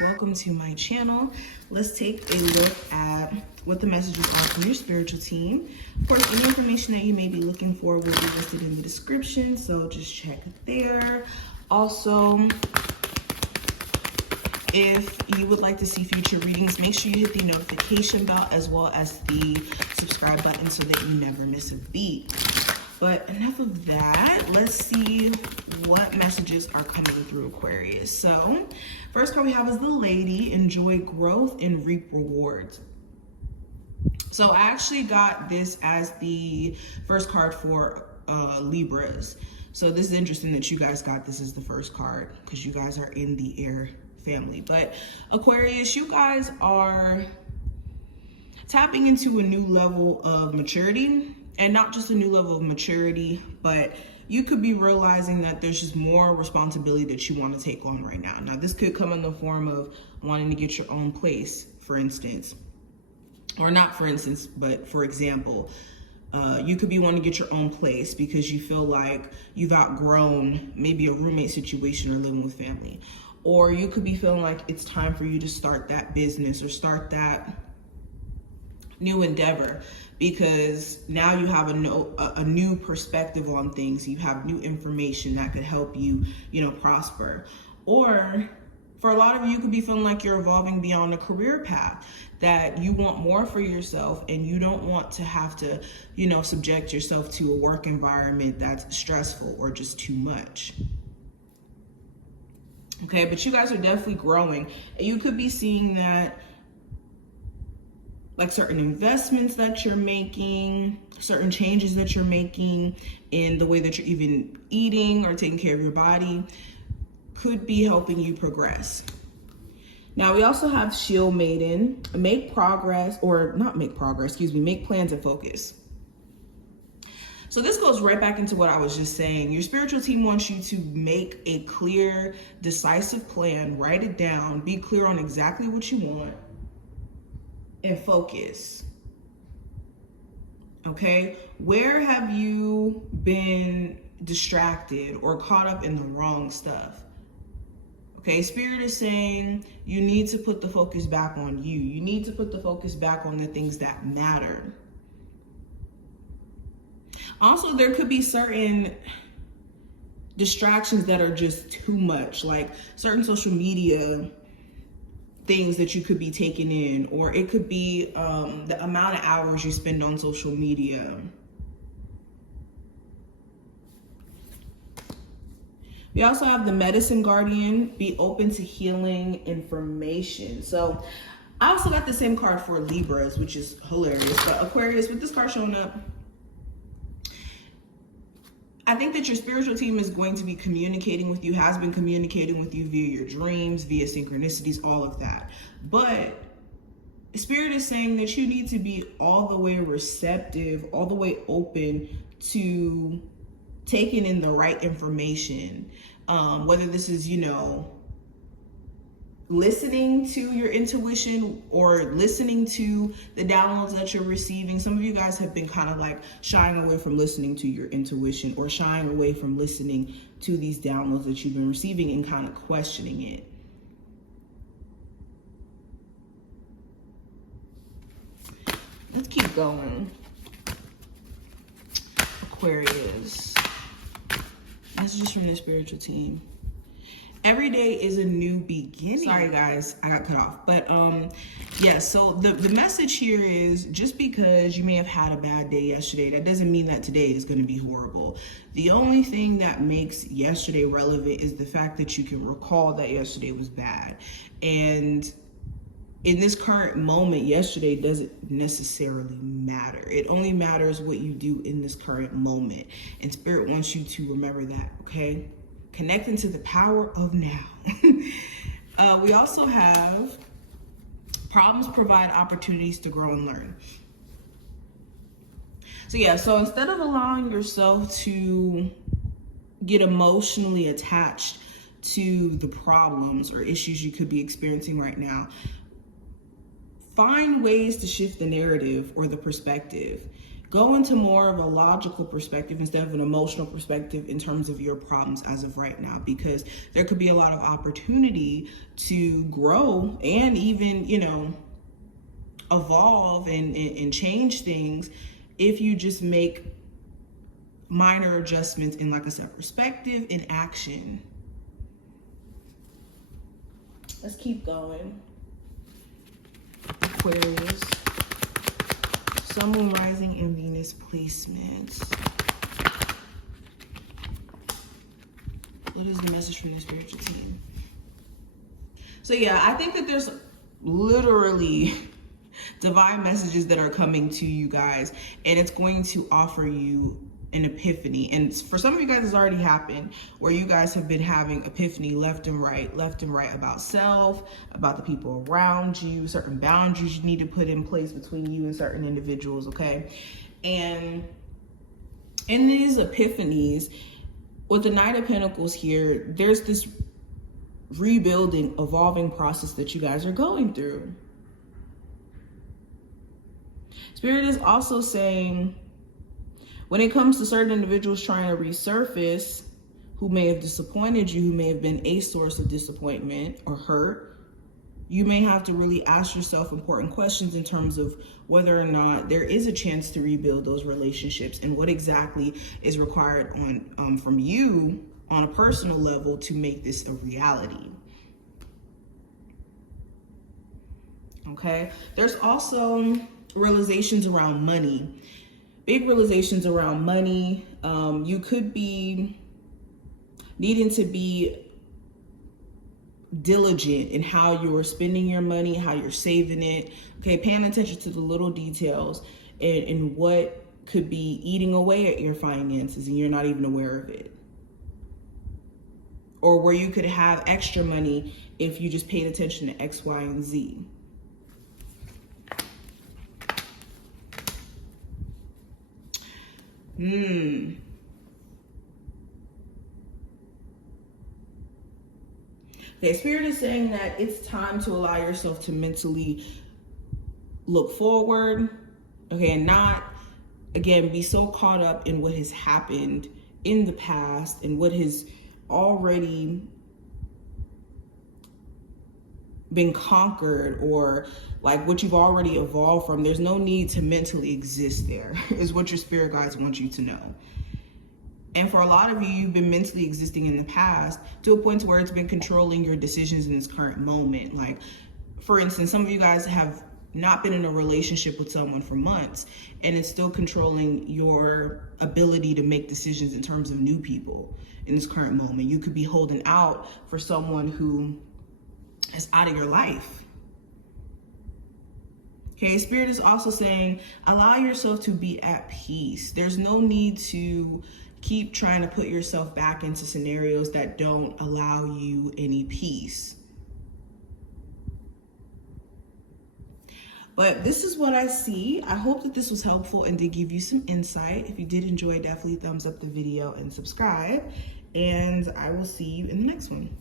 welcome to my channel. Let's take a look at what the messages are from your spiritual team. Of course, any information that you may be looking for will be listed in the description, so just check there. Also, if you would like to see future readings, make sure you hit the notification bell as well as the subscribe button so that you never miss a beat. But enough of that. Let's see what messages are coming through Aquarius. So first card we have is the Lady. Enjoy growth and reap rewards. So I actually got this as the first card for Libras. So this is interesting that you guys got this as the first card because you guys are in the air family. But Aquarius, you guys are tapping into a new level of maturity. And not just a new level of maturity, but you could be realizing that there's just more responsibility that you want to take on right now. Now, this could come in the form of wanting to get your own place, for instance. Or not for instance, but for example, you could be wanting to get your own place because you feel like you've outgrown maybe a roommate situation or living with family. Or you could be feeling like it's time for you to start that business or start that new endeavor, because now you have a new perspective on things. You have new information that could help you, prosper. Or for a lot of you, you could be feeling like you're evolving beyond a career path, that you want more for yourself and you don't want to have to, subject yourself to a work environment that's stressful or just too much. Okay, but you guys are definitely growing, and you could be seeing that like certain investments that you're making, certain changes that you're making in the way that you're even eating or taking care of your body could be helping you progress. Now, we also have Shield Maiden, make plans and focus. So this goes right back into what I was just saying. Your spiritual team wants you to make a clear, decisive plan, write it down, be clear on exactly what you want, and focus. Okay, where have you been distracted or caught up in the wrong stuff? Okay, Spirit is saying you need to put the focus back on you. You need to put the focus back on the things that matter. Also, there could be certain distractions that are just too much, like certain social media things that you could be taking in, or it could be the amount of hours you spend on social media. We also have the Medicine Guardian, be open to healing information. So I also got the same card for Libras, which is hilarious. But Aquarius, with this card showing up, I think that your spiritual team is going to be communicating with you, has been communicating with you via your dreams, via synchronicities, all of that. But Spirit is saying that you need to be all the way receptive, all the way open to taking in the right information. Whether this is, listening to your intuition or listening to the downloads that you're receiving. Some of you guys have been kind of like shying away from listening to your intuition or shying away from listening to these downloads that you've been receiving and kind of questioning it. Let's keep going. Aquarius. Messages from the spiritual team. Every day is a new beginning. Sorry guys, I got cut off. But so the message here is, just because you may have had a bad day yesterday, that doesn't mean that today is going to be horrible. The only thing that makes yesterday relevant is the fact that you can recall that yesterday was bad. And in this current moment, yesterday doesn't necessarily matter. It only matters what you do in this current moment. And Spirit wants you to remember that, okay? Connecting to the power of now. We also have problems provide opportunities to grow and learn. So instead of allowing yourself to get emotionally attached to the problems or issues you could be experiencing right now, find ways to shift the narrative or the perspective. go into more of a logical perspective instead of an emotional perspective in terms of your problems as of right now, because there could be a lot of opportunity to grow and even, you know, evolve and change things if you just make minor adjustments in, like I said, perspective and action. Let's keep going. Aquarius. Sun, Moon, Rising, and Venus placements. What is the message from the spiritual team? So yeah, I think that there's literally divine messages that are coming to you guys, and it's going to offer you an epiphany. And for some of you guys, it's already happened, where you guys have been having epiphany left and right about self, about the people around you, certain boundaries you need to put in place between you and certain individuals, okay? And in these epiphanies, with the Knight of Pentacles here, there's this rebuilding, evolving process that you guys are going through. Spirit is also saying, when it comes to certain individuals trying to resurface who may have disappointed you, who may have been a source of disappointment or hurt, you may have to really ask yourself important questions in terms of whether or not there is a chance to rebuild those relationships and what exactly is required from you on a personal level to make this a reality. Okay, there's also realizations around money. Big realizations around money. You could be needing to be diligent in how you're spending your money, how you're saving it. Okay, paying attention to the little details and what could be eating away at your finances and you're not even aware of it. Or where you could have extra money if you just paid attention to X, Y, and Z. Okay, Spirit is saying that it's time to allow yourself to mentally look forward, okay, and not, again, be so caught up in what has happened in the past and what has already been conquered, or like what you've already evolved from. There's no need to mentally exist there, is what your spirit guides want you to know. And for a lot of you, you've been mentally existing in the past to a point where it's been controlling your decisions in this current moment. Like, for instance, some of you guys have not been in a relationship with someone for months, and it's still controlling your ability to make decisions in terms of new people in this current moment. You could be holding out for someone who is out of your life. Okay, Spirit is also saying, allow yourself to be at peace. There's no need to keep trying to put yourself back into scenarios that don't allow you any peace. But this is what I see. I hope that this was helpful and did give you some insight. If you did enjoy, definitely thumbs up the video and subscribe. And I will see you in the next one.